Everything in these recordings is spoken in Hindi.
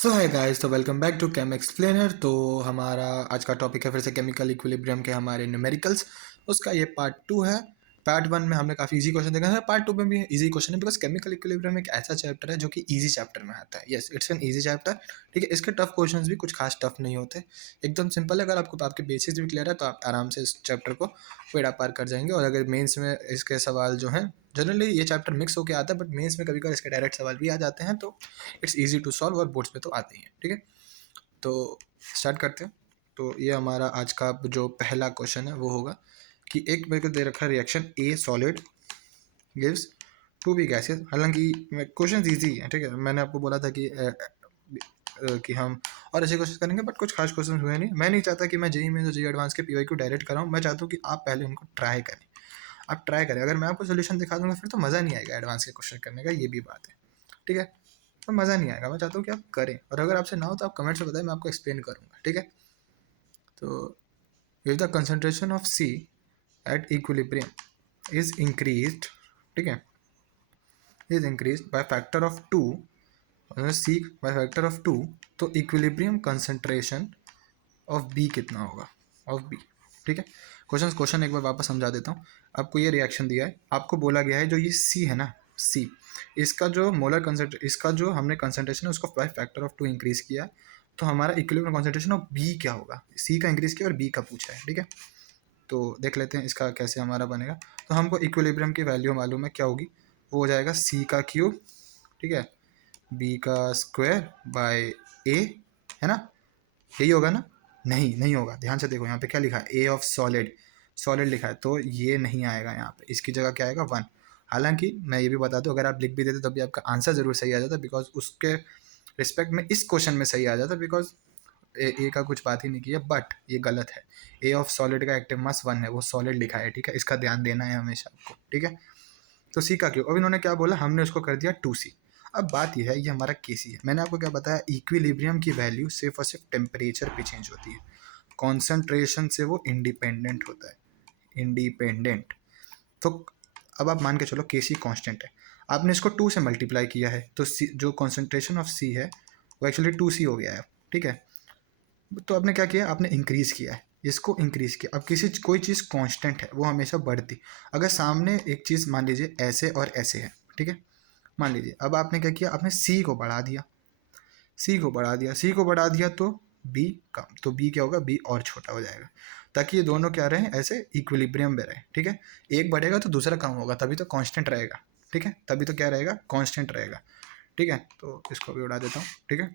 सो हाय गाइस, तो welcome back to chem explainer. तो हमारा आज का टॉपिक है फिर से केमिकल इक्विलिब्रियम के हमारे न्यूमेरिकल्स। उसका ये पार्ट 2 है। पार्ट 1 में हमने काफ़ी इजी क्वेश्चन देखा है, पार्ट 2 में भी इजी क्वेश्चन है बिकॉज केमिकल इक्विलिब्रियम एक ऐसा चैप्टर है जो कि इजी चैप्टर में आता है। Yes, it's an easy chapter. ठीक है, इसके टफ क्वेश्चंस भी कुछ खास टफ नहीं होते, एकदम सिंपल है। अगर आपको आपके बेसिस भी क्लियर है तो आप आराम से इस चैप्टर को बेड़ा पार कर जाएंगे। और अगर मेंस में इसके सवाल जो हैं, जनरली ये चैप्टर मिक्स होकर आता है बट मेंस में कभी कभी इसके डायरेक्ट सवाल भी आ जाते हैं, तो इट्स इजी टू सॉल्व और बोर्ड्स पे तो आते ही हैं। ठीक है, तो स्टार्ट करते हैं। तो ये हमारा आज का जो पहला क्वेश्चन है वो होगा कि एक मेरे को दे रखा है reaction A solid gives two B gases. हालांकि क्वेश्चन ईजी है, ठीक है। मैंने आपको बोला था कि हम और ऐसे क्वेश्चन करेंगे बट कुछ खास क्वेश्चन हुए नहीं। मैं नहीं चाहता कि मैं जेई में जो जेई एडवांस के पीवाई को डायरेक्ट कराऊँ। मैं चाहता हूँ कि आप पहले उनको ट्राई करें। आप ट्राई करें, अगर मैं आपको सोल्यूशन दिखा दूंगा फिर तो मज़ा नहीं आएगा एडवांस के क्वेश्चन करने का, ये भी बात है। ठीक है, तो मज़ा नहीं आएगा। मैं चाहता हूँ कि आप करें, और अगर आपसे ना हो तो आप कमेंट से बताएं, मैं आपको एक्सप्लेन करूँगा। ठीक है, तो if the concentration of C at equilibrium is increased, ठीक है, is increased by factor of 2, C by factor of 2, तो इक्विलिब्रियम कंसंट्रेशन ऑफ बी कितना होगा, ऑफ बी। ठीक है, क्वेश्चन एक बार वापस समझा देता हूँ। आपको ये रिएक्शन दिया है, आपको बोला गया है जो ये सी है ना, सी, इसका जो मोलर कंसंट्रेशन, इसका जो हमने कंसंट्रेशन है उसको बाय फैक्टर ऑफ 2 इंक्रीज किया, तो हमारा इक्विलिब्रियम कंसंट्रेशन ऑफ बी क्या होगा। सी का इंक्रीज किया और बी का पूछा है। ठीक है, तो देख लेते हैं इसका कैसे हमारा बनेगा। तो हमको इक्विलिब्रियम की वैल्यू मालूम है क्या होगी, वो हो जाएगा सी का क्यूब, ठीक है, बी का स्क्वायर बाय ए, है ना, यही होगा ना। नहीं, नहीं होगा, ध्यान से देखो यहाँ पे क्या लिखा है, ए ऑफ सॉलिड, सॉलिड लिखा है, तो ये नहीं आएगा यहाँ पे। इसकी जगह क्या आएगा, 1। हालांकि मैं ये भी बता दूँ, अगर आप लिख भी देते तब भी आपका आंसर जरूर सही आ जाता, बिकॉज उसके रिस्पेक्ट में इस क्वेश्चन में सही आ जाता, बिकॉज ए का कुछ बात ही नहीं किया। बट ये गलत है, ए ऑफ सॉलिड का एक्टिव मास 1 है, वो सॉलिड लिखा है। ठीक है, इसका ध्यान देना है हमेशा आपको। ठीक है, तो सी का क्यों, अब इन्होंने क्या बोला, हमने उसको कर दिया 2C। अब बात यह है, ये हमारा केसी है। मैंने आपको क्या बताया, इक्विलिब्रियम की वैल्यू सिर्फ और सिर्फ टेम्परेचर पे चेंज होती है, कॉन्सेंट्रेशन से वो इंडिपेंडेंट होता है, इंडिपेंडेंट। तो अब आप मान के चलो केसी कांस्टेंट है, आपने इसको 2 से मल्टीप्लाई किया है, तो सी जो कॉन्सेंट्रेशन ऑफ सी है वो एक्चुअली 2C हो गया है। ठीक है, तो आपने क्या किया, आपने इंक्रीज किया है, इसको इंक्रीज किया। अब कोई चीज़ कांस्टेंट है वो हमेशा बढ़ती। अगर सामने एक चीज़ मान लीजिए ऐसे और ऐसे है, ठीक है, मान लीजिए, अब आपने क्या किया, आपने सी को बढ़ा दिया, सी को बढ़ा दिया, सी को बढ़ा दिया तो बी कम, तो बी क्या होगा, बी और छोटा हो जाएगा, ताकि ये दोनों क्या रहे, ऐसे इक्विलिब्रियम में रहे। ठीक है, एक बढ़ेगा तो दूसरा कम होगा, तभी तो कांस्टेंट रहेगा। ठीक है, तभी तो क्या रहेगा, कांस्टेंट रहेगा। ठीक है, तो इसको भी उड़ा देता हूँ। ठीक है,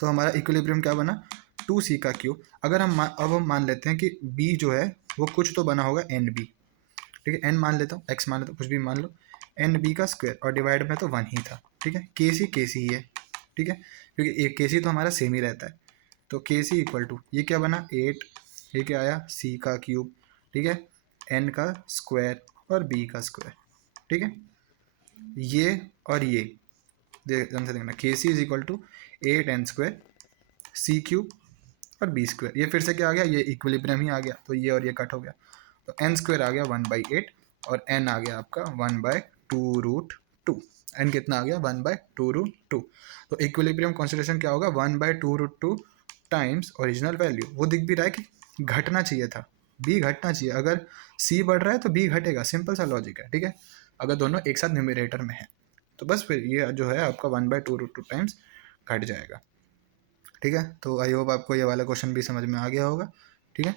तो हमारा इक्विलिब्रियम क्या बना, 2C का क्यूब। अगर अब हम मान लेते हैं कि B जो है वो कुछ तो बना होगा NB। ठीक है, N मान लेता हूँ, X मान लेता हूँ, कुछ भी मान लो, NB का स्क्वायर, और डिवाइड में तो 1 ही था। ठीक है, KC ही है। ठीक है, क्योंकि एक KC तो हमारा सेम ही रहता है, तो KC इक्वल टू ये क्या बना 8, ये क्या आया C का क्यूब, ठीक है, N का स्क्वायर और B का स्क्वायर। ठीक है, ये और ये ध्यान से देखना, KC is equal to 8N square C cube और बी स्क्वायर। ये फिर से क्या आ गया, ये इक्विलिब्रियम ही आ गया, तो ये और ये कट हो गया, तो एन स्क्वायर आ गया 1/8, और एन आ गया आपका 1/2√2। एन कितना आ गया, 1/2√2। तो इक्विलिब्रियम कॉन्सेंट्रेशन क्या होगा, 1/2√2 टाइम्स ओरिजिनल वैल्यू। वो दिख भी रहा है कि घटना चाहिए था, बी घटना चाहिए। अगर सी बढ़ रहा है तो बी घटेगा, सिंपल सा लॉजिक है। ठीक है, अगर दोनों एक साथ न्यूमिरेटर में है तो बस फिर ये जो है आपका 1/2√2 टाइम्स घट जाएगा। ठीक है, तो आई होप आपको ये वाला क्वेश्चन भी समझ में आ गया होगा। ठीक है,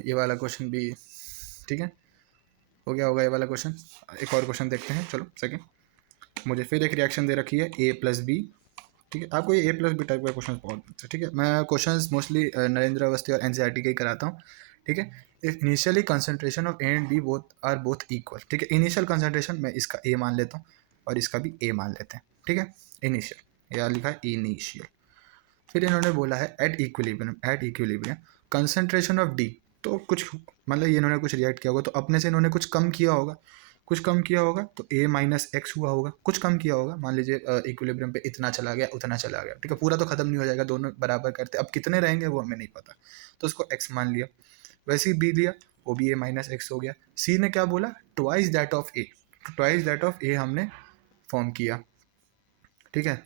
ये वाला क्वेश्चन भी ठीक है, हो गया होगा ये वाला क्वेश्चन। एक और क्वेश्चन देखते हैं, चलो सेकेंड। मुझे फिर एक रिएक्शन दे रखी है A+B। ठीक है, आपको ये A+B टाइप का क्वेश्चन बहुत, ठीक है, मैं क्वेश्चन मोस्टली नरेंद्र अवस्थी और NCERT के ही कराता हूँ। ठीक है, initially concentration of A and B are both equal. ठीक है, इनिशियल कंसंट्रेशन मैं इसका A मान लेता हूँ और इसका भी A मान लेते हैं। ठीक है, इनिशियल, या लिखा है इनिशियल। फिर इन्होंने बोला है at equilibrium concentration of D. तो कुछ मतलब ये इन्होंने कुछ रिएक्ट किया होगा, तो अपने से इन्होंने कुछ कम किया होगा, कुछ कम किया होगा, तो A-X हुआ होगा, कुछ कम किया होगा। मान लीजिए इक्विलिब्रियम पे इतना चला गया, उतना चला गया। ठीक है, पूरा तो खत्म नहीं हो जाएगा, दोनों बराबर करते, अब कितने रहेंगे वो हमें नहीं पता, तो उसको x मान लिया। वैसे ही बी लिया, वो भी A-X हो गया। सी ने क्या बोला, twice that of A, twice that of A हमने फॉर्म किया। ठीक है,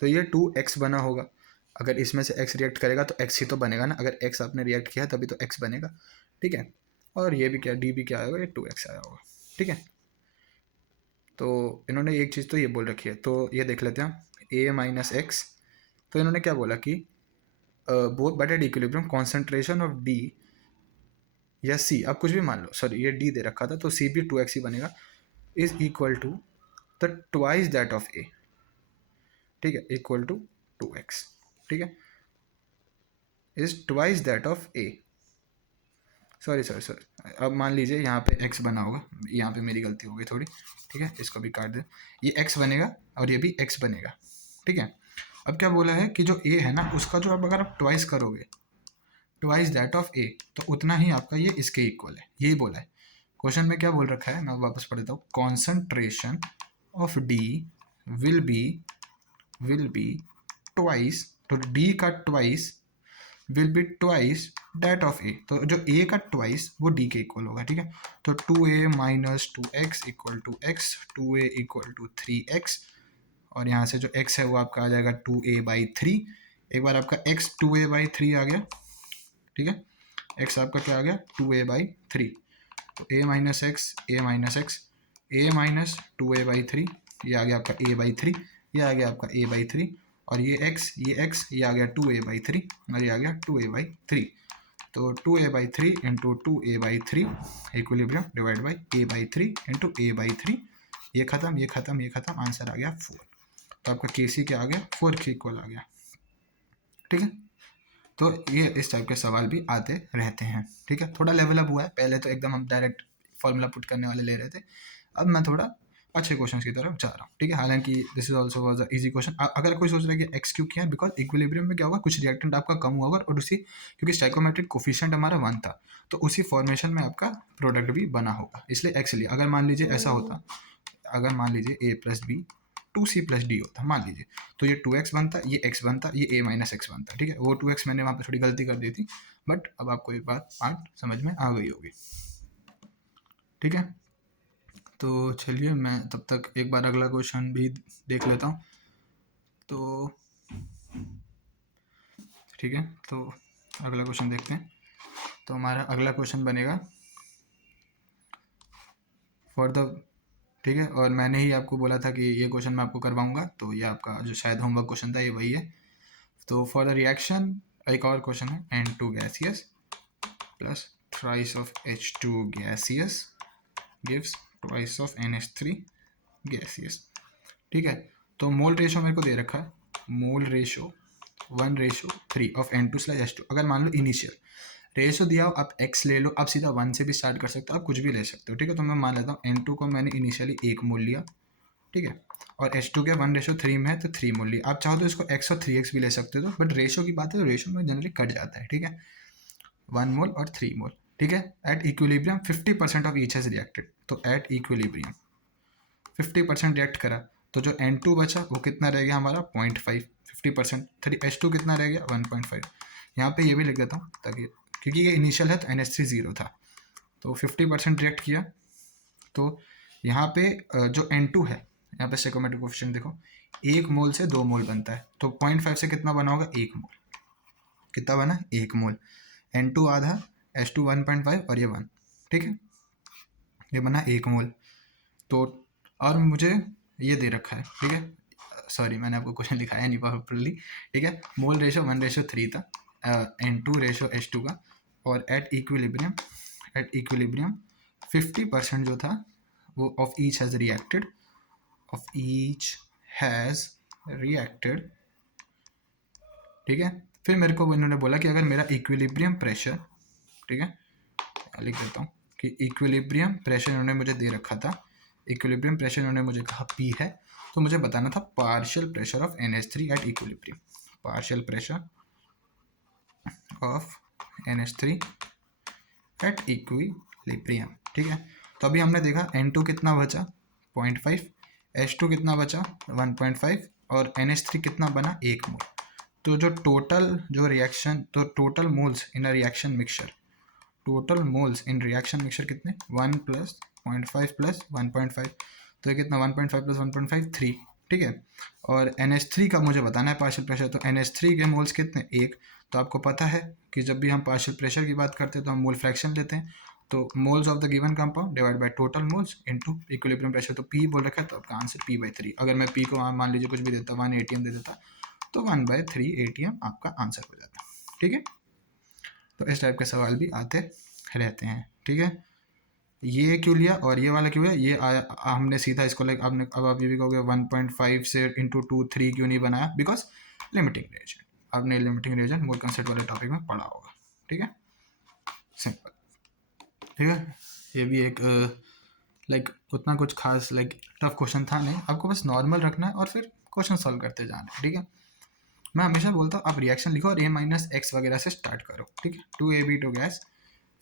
तो ये 2x बना होगा। अगर इसमें से x रिएक्ट करेगा तो x ही तो बनेगा ना, अगर x आपने रिएक्ट किया तभी तो x बनेगा, ठीक है। और ये भी क्या, d भी क्या आएगा, ये 2x आया होगा, ठीक है। तो इन्होंने एक चीज़ तो ये बोल रखी है, तो ये देख लेते हैं a माइनस एक्स। तो इन्होंने क्या बोला कि both but at equilibrium concentration of d या c, आप कुछ भी मान लो, सॉरी ये d दे रखा था तो c भी 2x ही बनेगा, is equal to the twice that of a, ठीक है, इक्वल टू 2x, ठीक है, is twice that of a। Sorry अब मान लीजिए यहाँ पे x बना होगा, यहाँ पे मेरी गलती हो गई थोड़ी, ठीक है, इसको भी काट दे, ये x बनेगा और ये भी x बनेगा, ठीक है। अब क्या बोला है कि जो a है ना उसका जो अगर आप ट्वाइस करोगे, ट्वाइस दैट ऑफ a, तो उतना ही आपका ये इसके इक्वल है, यही बोला है क्वेश्चन में। क्या बोल रखा है मैं वापस पढ़ देता हूँ, concentration of d will be twice, तो d का twice will be twice that of a, तो जो a का ट्वाइस वो d के इक्वल होगा, ठीक है। तो 2a minus 2x equal to x, 2a equal to 3x, और यहाँ से जो x है वो आपका आ जाएगा 2a/3। एक बार आपका x 2a/3 आ गया, ठीक है, x आपका क्या आ गया 2a/3, तो a minus x, a minus x, a minus 2a/3, ये आ गया आपका a/3, ये आ गया आपका a/3, और ये x ये आ गया 2a/3 और ये आ गया 2a/3, तो 2a/3 into 2a/3 equilibrium divide by a/3 into a/3, ये खत्म, आंसर आ गया 4। तो आपका केसी क्या आ गया 4 के इक्वल आ गया, ठीक है। तो ये इस टाइप के सवाल भी आते रहते हैं, ठीक है। थोड़ा लेवल अप हुआ है, पहले तो एकदम हम डायरेक्ट फॉर्मूला पुट करने वाले ले रहे थे, अब मैं थोड़ा अच्छे क्वेश्चन की तरफ जा रहा हूँ, ठीक है। हालांकि this is also was a easy question. अगर कोई सोच रहा है कि एक्स क्यों किया है, बिकॉज इक्विलिब्रियम में क्या होगा, कुछ रिएक्टेंट आपका कम हुआ होगा और उसी, क्योंकि स्टाइकोमेट्रिक कोफिशिएंट हमारा 1 था, तो उसी फॉर्मेशन में आपका प्रोडक्ट भी बना होगा, इसलिए एक्स लिया। अगर मान लीजिए ऐसा होता, अगर मान लीजिए a प्लस बी 2c+d होता, मान लीजिए, तो ये 2x बनता, ये x बनता, ये a माइनस एक्स बनता, ठीक है। वो 2x मैंने वहाँ पे थोड़ी गलती कर दी थी, बट अब आपको एक बात पार्ट समझ में आ गई होगी, ठीक है। तो चलिए मैं तब तक एक बार अगला क्वेश्चन भी देख लेता हूँ, तो ठीक है, तो अगला क्वेश्चन देखते हैं। तो हमारा अगला क्वेश्चन बनेगा फॉर द, ठीक है, और मैंने ही आपको बोला था कि ये क्वेश्चन मैं आपको करवाऊंगा, तो ये आपका जो शायद होमवर्क क्वेश्चन था ये वही है। तो फॉर द रिएक्शन, एक और क्वेश्चन है, N2 gaseous plus thrice of H2 gaseous gives twice of NH3 gaseous, ठीक है। तो मोल रेशो मेरे को दे रखा है, मोल रेशो 1:3 ऑफ N2/H2। अगर मान लो इनिशियल रेशो दिया हो, आप x ले लो, आप सीधा 1 से भी स्टार्ट कर सकते हो, आप कुछ भी ले सकते हो, ठीक है। तो मैं मान लेता हूँ N2 को मैंने इनिशियली 1 मोल लिया, ठीक है, और H2 के 1:3 में है तो 3 मोल लिया। आप चाहो तो इसको x और 3x भी ले सकते हो, बट रेशो की बात है तो रेशो में जनरली कट जाता है, ठीक है, 1 मोल और 3 मोल, ठीक है। At equilibrium 50% of each has reacted, तो एट इक्विलिब्रियम 50% रिएक्ट करा, तो जो N2 बचा वो कितना रह गया हमारा 0.5, 50%, H2 कितना रह गया 1.5। यहाँ पे ये भी लिख देता हूँ ताकि, क्योंकि ये इनिशियल है तो NH3 0 था, तो 50% रिएक्ट किया, तो यहाँ पे जो N2 है, यहाँ पे स्टोइकोमेट्रिक कोएफिशिएंट देखो, 1 मोल से 2 मोल बनता है, तो 0.5 से कितना बना होगा 1 मोल, कितना बना 1 मोल, N2 आधा, H2 1.5 और ये 1, ठीक है, ये बना 1 मोल। तो और मुझे ये दे रखा है, ठीक है, सॉरी मैंने आपको क्वेश्चन दिखाया नहीं प्रॉपर्ली, ठीक है। मोल रेशो 1:3 था, N2 रेशो H2 का, और एट इक्विलिब्रियम 50% जो था वो ऑफ ईच हैज़ रिएक्टेड, ठीक है। फिर मेरे को इन्होंने बोला कि अगर मेरा इक्विलिब्रियम प्रेशर, ठीक है, लिख देता हूँ कि इक्विलिब्रियम प्रेशर इन्होंने मुझे दे रखा था, इक्विलिब्रियम प्रेशर इन्होंने मुझे कहा P है, तो मुझे बताना था partial pressure of NH3 at equilibrium, partial pressure of NH3 eight equilibrium, ठीक है। तो अभी हमने देखा N2 कितना बचा 0.5, H2 कितना बचा 1.5 और NH3 कितना बना 1 मोल। तो जो टोटल जो रिएक्शन, तो total moles in a reaction mixture, total moles in reaction mixture कितने 1 + 0.5 + 1.5, तो ये कितना 1.5 + 1.5 3, ठीक है। और NH3 का मुझे बताना है पार्शियल प्रेशर, तो NH3 के मोल्स कितने, 1। तो आपको पता है कि जब भी हम पार्शियल प्रेशर की बात करते हैं तो हम मोल फ्रैक्शन लेते हैं, तो moles of the given compound divide by total moles into equilibrium pressure. तो P बोल रखा है तो आपका आंसर P/3। अगर मैं P को मान लीजिए कुछ भी देता, 1 atm दे देता, तो 1/3 atm आपका आंसर हो जाता। ठीक है, तो इस टाइप के सवाल भी आते रहते हैं। ठीक है, ये क्यों लिया और ये वाला क्यों है, ये हमने सीधा इसको आपने, अब आप ये भी कहोगे 1.5 से इंटू 2 3 क्यों नहीं बनाया, बिकॉज लिमिटिंग रिएजेंट। आपने लिमिटिंग रिएजेंट मोल कंसेप्ट वाले टॉपिक में पढ़ा होगा। ठीक है, सिंपल। ठीक है, ये भी एक उतना कुछ खास टफ क्वेश्चन था नहीं, आपको बस नॉर्मल रखना है और फिर क्वेश्चन सॉल्व करते जाना है। ठीक है, मैं हमेशा बोलता हूँ आप रिएक्शन लिखो और A-X वगैरह से स्टार्ट करो। ठीक है, 2AB2 गैस,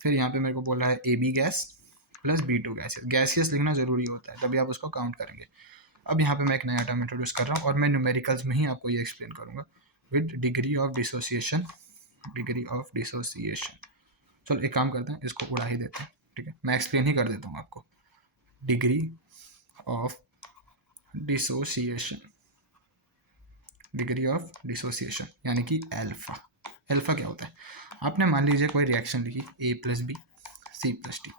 फिर यहाँ पे मेरे को बोला है AB gas plus B2 gaseous. Gaseous लिखना जरूरी होता है, तभी आप उसको काउंट करेंगे। अब यहाँ पे मैं एक नया टर्म इंट्रोड्यूस कर रहा हूँ और मैं न्यूमेरिकल्स में ही आपको ये एक्सप्लेन करूँगा, with degree of dissociation. Degree of dissociation, चलो एक काम करते हैं, इसको उड़ा ही देते हैं। ठीक है, मैं एक्सप्लेन ही कर देता हूँ आपको। Degree of dissociation, degree of dissociation यानी कि अल्फा। अल्फा क्या होता है, आपने मान लीजिए कोई रिएक्शन लिखी A+B C+D।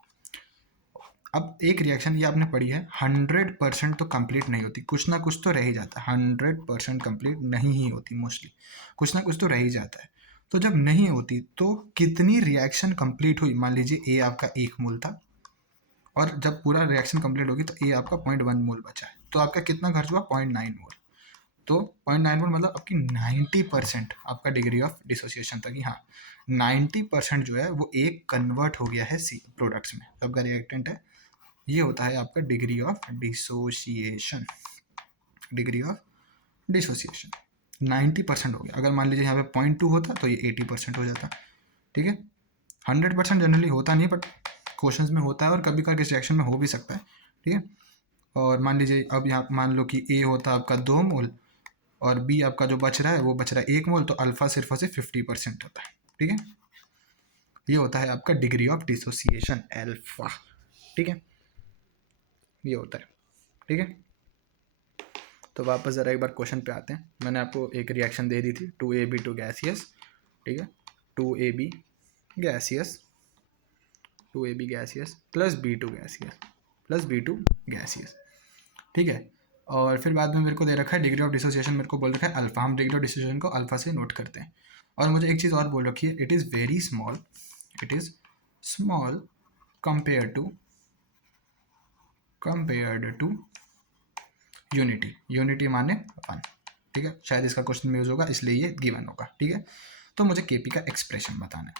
अब एक रिएक्शन ये आपने पढ़ी है, 100% तो कंप्लीट नहीं होती, कुछ ना कुछ तो रह ही जाता है। 100% कंप्लीट नहीं ही होती, मोस्टली कुछ ना कुछ तो रह ही जाता है। तो जब नहीं होती तो कितनी रिएक्शन कंप्लीट हुई, मान लीजिए A आपका 1 मोल था और जब पूरा रिएक्शन कंप्लीट होगी तो A आपका 0.1 मोल बचा है, तो आपका कितना खर्च हुआ, 0.9 मोल। तो 0.9 मोल मतलब आपकी 90% आपका डिग्री ऑफ डिसोसिएशन था कि हाँ 90% जो है वो एक कन्वर्ट हो गया है सी प्रोडक्ट्स में, आपका रिएक्टेंट है। ये होता है आपका degree of dissociation. Degree of dissociation 90% हो गया। अगर मान लीजिए यहाँ पे 0.2 होता तो ये 80% हो जाता। ठीक है, 100% जनरली होता नहीं, बट क्वेश्चंस में होता है और कभी कभी किसी रिएक्शन में हो भी सकता है। ठीक है, और मान लीजिए अब यहाँ मान लो कि A होता आपका 2 मोल और B आपका जो बच रहा है वो बच रहा है 1 मोल, तो अल्फा सिर्फ और सिर्फ 50% होता है। ठीक है, ये होता है आपका डिग्री ऑफ डिसोसिएशन अल्फा। ठीक है, ये होता है। ठीक है, तो वापस ज़रा एक बार क्वेश्चन पे आते हैं। मैंने आपको एक रिएक्शन दे दी थी, 2AB2 गैसियस। ठीक है, 2AB gaseous, 2AB gaseous plus B2 gaseous plus B2 gaseous. ठीक है, और फिर बाद में मेरे को दे रखा है डिग्री ऑफ डिसोसिएशन, मेरे को बोल रखा है अल्फा। हम डिग्री ऑफ डिसोसिएशन को अल्फा से नोट करते हैं। और मुझे एक चीज़ और बोल रखी है, it is very small, it is small compare to unity. Unity माने 1। ठीक है, शायद इसका क्वेश्चन में यूज होगा इसलिए ये गिवन होगा। ठीक है, तो मुझे केपी का एक्सप्रेशन बताना है।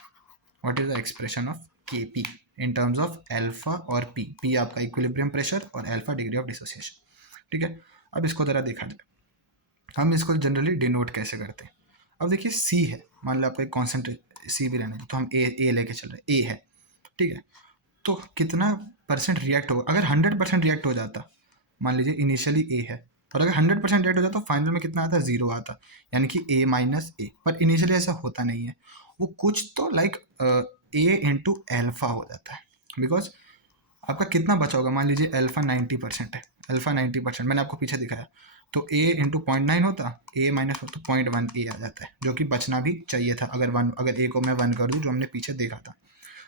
What is the expression of KP in terms of alpha और पी। पी आपका इक्विलिब्रियम प्रेशर और अल्फा डिग्री ऑफ डिसोसिएशन। ठीक है, अब इसको ज़रा देखा जाए, हम इसको जनरली डिनोट कैसे करते हैं। अब देखिए सी है, मान लो आपको एक कॉन्सेंट्रेट सी भी रहने दो, तो हम ए लेके चल रहे हैं, ए है। ठीक है, तो कितना परसेंट रिएक्ट होगा, अगर 100% रिएक्ट हो जाता, मान लीजिए इनिशियली ए है, और अगर 100% रिएक्ट हो जाता तो फाइनल में कितना आता, 0 आता, यानी कि A माइनस ए। पर इनिशियली ऐसा होता नहीं है, वो कुछ तो A इंटू अल्फा हो जाता है। बिकॉज आपका कितना बचा होगा, मान लीजिए अल्फा 90% है, अल्फा 90% मैंने आपको पीछे दिखाया, तो A इंटू 0.9 होता, A माइनस हो तो 0.1 A आ जाता है, जो कि बचना भी चाहिए था। अगर A को मैं 1 कर दूँ, जो हमने पीछे देखा था।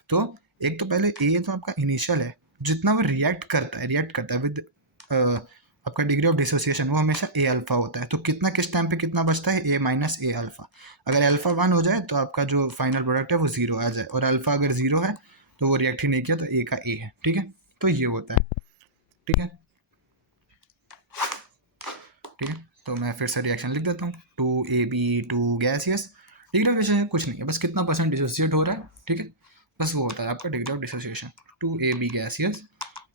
तो एक तो पहले A तो आपका इनिशियल है, जितना वो रिएक्ट करता है विद आपका डिग्री ऑफ डिसोसिएशन, वो हमेशा A अल्फा होता है। तो कितना किस टाइम पे कितना बचता है, A माइनस A अल्फा। अगर अल्फा 1 हो जाए तो आपका जो फाइनल प्रोडक्ट है वो 0 आ जाए, और अल्फा अगर 0 है तो वो रिएक्ट ही नहीं किया, तो A का A है। ठीक है, तो ये होता है। ठीक है, ठीक है, तो मैं फिर से रिएक्शन लिख देता हूँ, 2AB2 gaseous. Degree of dissociation कुछ नहीं है, बस कितना परसेंट डिसोसिएट हो रहा है। ठीक है, बस वो होता है आपका degree of dissociation, 2AB gaseous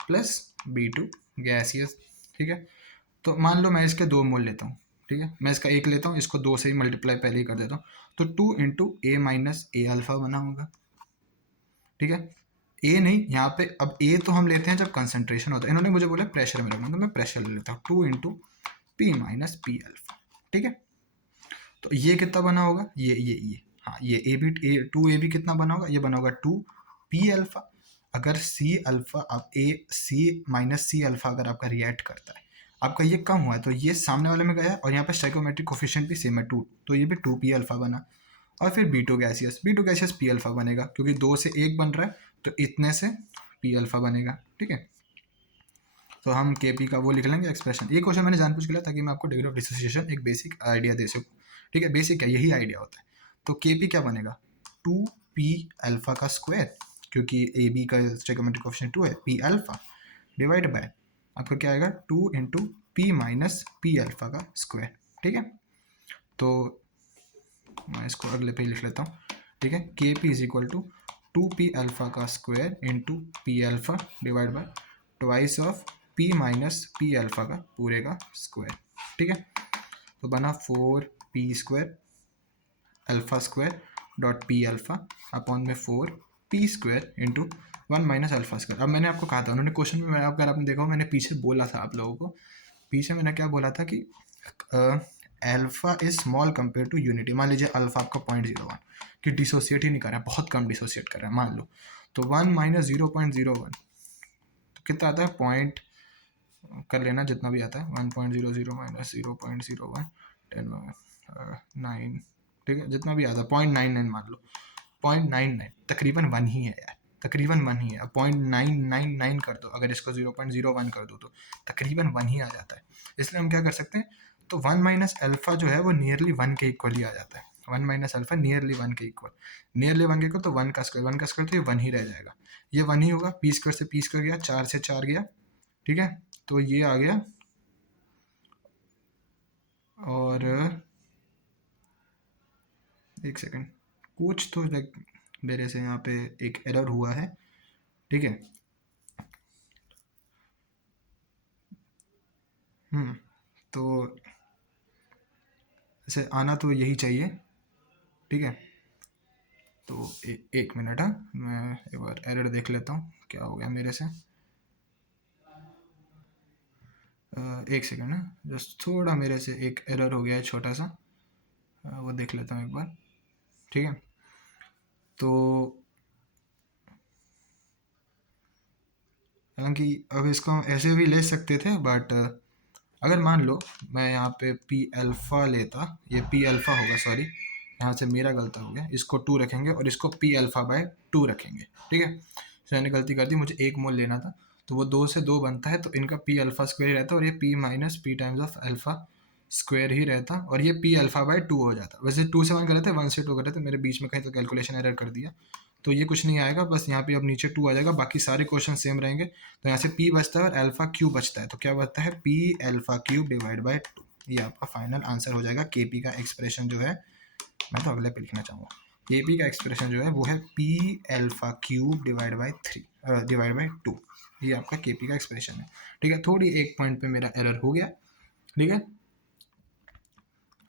plus B2 gaseous. ठीक है, तो मान लो मैं इसके 2 मोल लेता हूँ। ठीक है, मैं इसका 1 लेता हूँ, इसको 2 से ही मल्टीप्लाई पहले ही कर देता हूँ, तो 2 into A minus A alpha बना होगा। ठीक है, A नहीं, यहाँ पे अब A तो हम लेते हैं जब कंसंट्रेशन होता है, इन्होंने मुझे बोला प्रेशर में रखना, तो मैं प्रेशर ले लेता हूँ, 2 into P minus P alpha. ठीक है, तो ये कितना बना होगा, ये हाँ, ये टू ए बी कितना बना होगा, ये बना होगा 2P अल्फा। अगर C अल्फा, अब A C minus C alpha अगर आपका रिएक्ट करता है, आपका ये कम हुआ है तो ये सामने वाले में गया, और यहाँ पे स्टाइकोमेट्रिक कोफिशिएंट भी सेम है 2, तो ये भी 2p अल्फा बना। और फिर B two gaseous P alpha बनेगा, क्योंकि 2 से 1 बन रहा है तो इतने से पी अल्फा बनेगा। ठीक है, तो हम के पी का वो लिख लेंगे एक्सप्रेशन। ये क्वेश्चन मैंने जानबूझ के लिया ताकि मैं आपको डिग्री ऑफ डिसोसिएशन एक बेसिक आइडिया दे सकूँ। ठीक है, बेसिक क्या, यही आइडिया होता है। तो के पी क्या बनेगा, 2p अल्फा का स्क्वायर, क्योंकि ए बी का स्टाइकोमेट्रिक कोफिशिएंट 2 है, पी अल्फा डिवाइड बाय आपका क्या आएगा 2 into P minus P alpha का स्क्वायर। ठीक है, तो मैं इसको अगले पे लिख लेता हूँ। ठीक है, K P is equal to 2p alpha का square into P alpha divide by twice of p minus P alpha का पूरे का स्क्वायर। ठीक है, तो बना 4p square alpha square dot P alpha upon में 4p square into 1 minus alpha square. अब मैंने आपको कहा था, उन्होंने क्वेश्चन में, अगर आपने देखा हो, मैंने पीछे बोला था आप लोगों को, पीछे मैंने क्या बोला था कि alpha is small compare to unity. मान लीजिए अल्फा आपका 0.01 कि डिसोसिएट ही नहीं कर रहा है, बहुत कम डिसोसिएट कर रहा है मान लो, तो 1 माइनस 0.01 तो कितना आता है, पॉइंट कर लेना जितना भी आता है, 1.00 माइनस 0.01 9, ठीक है, जितना भी आता है 0.99 मान लो, 0.99 तकरीबन 1 ही है यार, तकरीबन 1 ही है। 0.999 कर दो, अगर इसको 0.01 कर दो तो तकरीबन 1 ही आ जाता है। इसलिए हम क्या कर सकते हैं, तो 1 माइनस अल्फा जो है वो नियरली 1 के इक्वल ही आ जाता है। 1 माइनस अल्फा नियरली 1 के इक्वल, नियरली 1 के इक्वल, तो 1 का स्क्वायर तो ये 1 ही रह जाएगा, ये 1 ही होगा। पी स्क्वायर से पी स्क्वायर गया, 4 से 4 गया। ठीक है, तो ये आ गया, और एक सेकेंड, कुछ तो मेरे से यहाँ पे एक एरर हुआ है। ठीक है, तो ऐसे आना तो यही चाहिए। ठीक है, तो एक मिनट, हाँ मैं एक बार एरर देख लेता हूँ क्या हो गया मेरे से। एक सेकेंड ना, जस्ट थोड़ा मेरे से एक एरर हो गया है छोटा सा, वो देख लेता हूँ एक बार। ठीक है, तो हालांकि अब इसको हम ऐसे भी ले सकते थे, बट अगर मान लो मैं यहाँ पे पी अल्फ़ा लेता, ये पी अल्फ़ा होगा, सॉरी यहाँ से मेरा गलती हो गया, इसको 2 रखेंगे और इसको पी अल्फ़ा बाय 2 रखेंगे। ठीक है, तो मैंने गलती कर दी, मुझे 1 मोल लेना था, तो वो 2 से 2 बनता है, तो इनका पी अल्फ़ा स्क्वायर ही रहता, और ये P minus P times of alpha square ही रहता, और ये पी अल्फ़ा बाय 2 हो जाता। वैसे 2 से 1 कर रहे थे, 1 से 2 कर रहे थे, मेरे बीच में कहीं तो कैलकुलेशन एरर कर दिया, तो ये कुछ नहीं आएगा, बस यहाँ पे अब नीचे 2 आ जाएगा, बाकी सारे क्वेश्चन सेम रहेंगे। तो यहाँ से p बचता है और अल्फा क्यूब बचता है, तो क्या बचता है, p alpha cube divide by 2, ये आपका फाइनल आंसर हो जाएगा। kp का एक्सप्रेशन जो है, मैं तो अगले पे लिखना चाहूँगा, kp का एक्सप्रेशन जो है वो है p alpha cube divide by 3 divide by 2, ये आपका kp का एक्सप्रेशन है। ठीक है, थोड़ी एक पॉइंट पे मेरा एरर हो गया, ठीक है,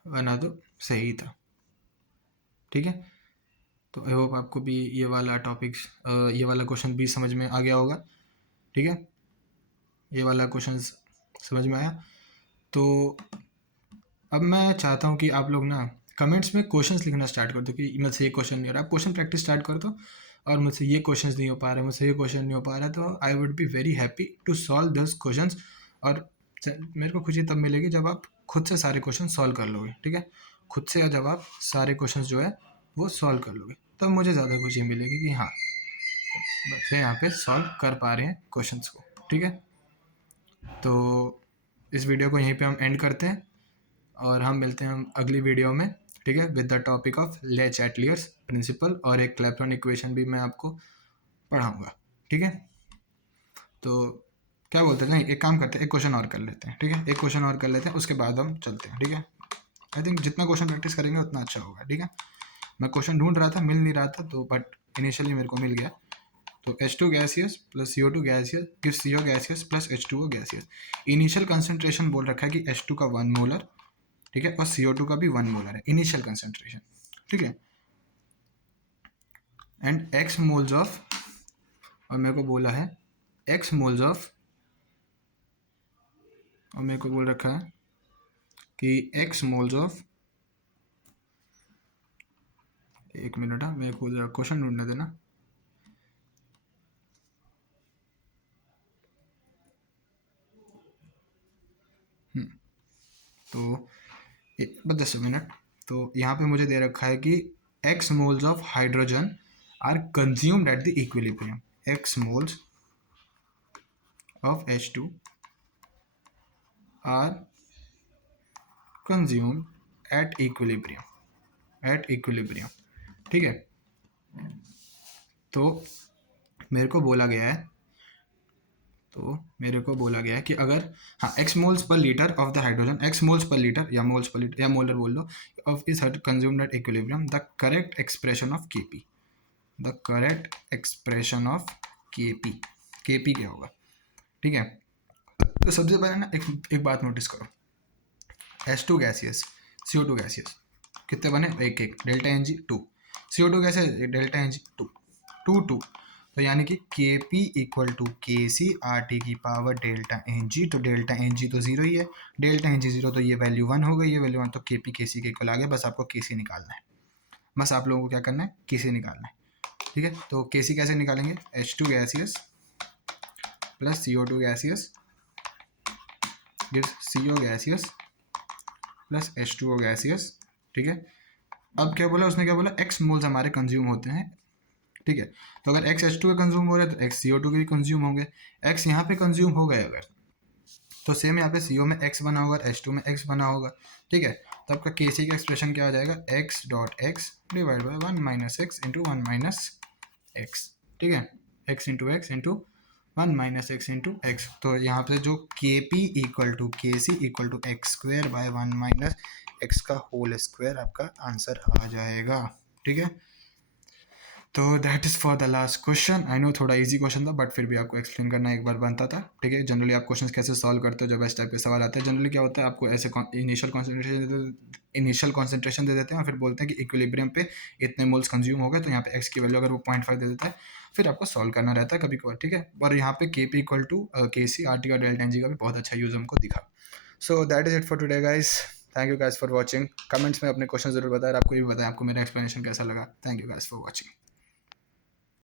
वरना तो सही था। ठीक है, तो आई होप आपको भी ये वाला टॉपिक्स, ये वाला क्वेश्चन भी समझ में आ गया होगा। ठीक है, ये वाला क्वेश्चन समझ में आया, तो अब मैं चाहता हूँ कि आप लोग ना कमेंट्स में क्वेश्चंस लिखना स्टार्ट कर दो कि मुझसे ये क्वेश्चन नहीं हो रहा, आप क्वेश्चन प्रैक्टिस स्टार्ट कर दो, और मुझसे ये क्वेश्चंस नहीं हो पा रहे, मुझसे ये क्वेश्चन नहीं हो पा रहा, तो I would be very happy to solve this questions. और मेरे को खुशी तब मिलेगी जब आप खुद से सारे क्वेश्चन सॉल्व कर लोगे। ठीक है, खुद से जब आप सारे क्वेश्चन जो है वो सॉल्व कर लोगे, तब मुझे ज़्यादा खुशी मिलेगी कि हाँ बच्चे यहाँ पे सॉल्व कर पा रहे हैं क्वेश्चंस को। ठीक है, तो इस वीडियो को यहीं पे हम एंड करते हैं, और हम मिलते हैं हम अगली वीडियो में। ठीक है, विद द टॉपिक ऑफ ले चैटलियर्स प्रिंसिपल, और एक क्लैपेरॉन इक्वेशन भी मैं आपको पढ़ाऊँगा। ठीक है, तो क्या बोलते हैं, नहीं एक काम करते हैं, एक क्वेश्चन और कर लेते हैं। ठीक है, एक क्वेश्चन और कर लेते हैं, उसके बाद हम चलते हैं। ठीक है, आई थिंक जितना क्वेश्चन प्रैक्टिस करेंगे उतना अच्छा होगा। ठीक है, मैं क्वेश्चन ढूंढ रहा था, मिल नहीं रहा था, तो बट इनिशियली मेरे को मिल गया। तो H2 gaseous plus CO2 gaseous gives CO gaseous plus H2O gaseous. Initial concentration बोल रखा है कि H2 का 1 मोलर, ठीक है, और CO2 का भी 1 मोलर है इनिशियल कंसंट्रेशन। ठीक है, एंड x मोल्स ऑफ, और मेरे को बोला है x मोल्स ऑफ, और मेरे को बोल रखा है कि x मोल्स ऑफ, एक मिनट, हाँ मेरे को जरा क्वेश्चन ढूंढने देना। तो बस 10 मिनट। तो यहाँ पे मुझे दे रखा है कि x moles of hydrogen are consumed at the equilibrium, x moles of H2 are consumed at equilibrium, ठीक है। तो मेरे को बोला गया है कि अगर हाँ x moles per litre of the hydrogen, x moles per litre या मोल्स पर लीटर या मोलर बोल लो, of is consumed at equilibrium, the correct expression of Kp, the correct expression of Kp क्या होगा, ठीक है। तो सबसे पहले ना एक बात नोटिस करो, H2 गैसियस, CO2 गैसियस, कितने बने, एक delta n g 2, CO2 gaseous delta n g 2, तो यानी कि Kp equal to KC RT की पावर डेल्टा एन जी, तो डेल्टा एन जी तो जीरो ही है, डेल्टा एन जी जीरो, तो ये वैल्यू 1 हो गई, ये वैल्यू 1, तो Kp KC के इक्वल आ गया। बस आपको KC निकालना है, बस आप लोगों को क्या करना है, KC निकालना है, ठीक है। तो KC कैसे निकालेंगे, H2 gaseous plus CO2 gaseous gives CO gaseous plus H2O gaseous, ठीक है। अब क्या बोला उसने, क्या बोला, x मोल्स हमारे कंज्यूम होते हैं, ठीक है। तो अगर x H2 के कंज्यूम हो रहे हैं तो x CO2 के भी कंज्यूम होंगे, x यहाँ पे कंज्यूम हो गए अगर, तो सेम यहाँ पे CO में x बना होगा, H2 में x बना होगा, ठीक है। तो आपका KC का एक्सप्रेशन क्या हो जाएगा, x dot x divide by 1 minus x into 1 minus x, ठीक है, x into x into 1 minus x into x. तो यहाँ पे जो Kp equal to KC equal to x square by 1 minus x का होल स्क्वायर आपका आंसर आ जाएगा, ठीक है। तो that is for the last question. I know थोड़ा इजी क्वेश्चन था, बट फिर भी आपको एक्सप्लेन करना एक बार बनता था, ठीक है। जनरली आप क्वेश्चन कैसे सॉल्व करते हो जब इस टाइप के सवाल आते हैं, जनरली क्या होता है, आपको ऐसे इनिशियल कॉन्सेंट्रेशन दे देते हैं और फिर बोलते हैं कि इक्विलिब्रियम पे इतने मोल्स कंज्यूम हो गए, तो यहाँ पे एक्स की वैल्यू अगर वो 0.5 दे देता है, फिर आपको सॉल्व करना रहता है कभी कभार, ठीक है। और यहाँ पे Kp equal to KC RT और डेल्टा एनजी का भी बहुत अच्छा यूज़ हमको दिखा। So that is it for today guys, thank you guys for watching. Comments में अपने क्वेश्चन जरूर बताएं, आपको ये भी बताएं आपको मेरा एक्सप्लेनेशन कैसा लगा। Thank you guys for watching.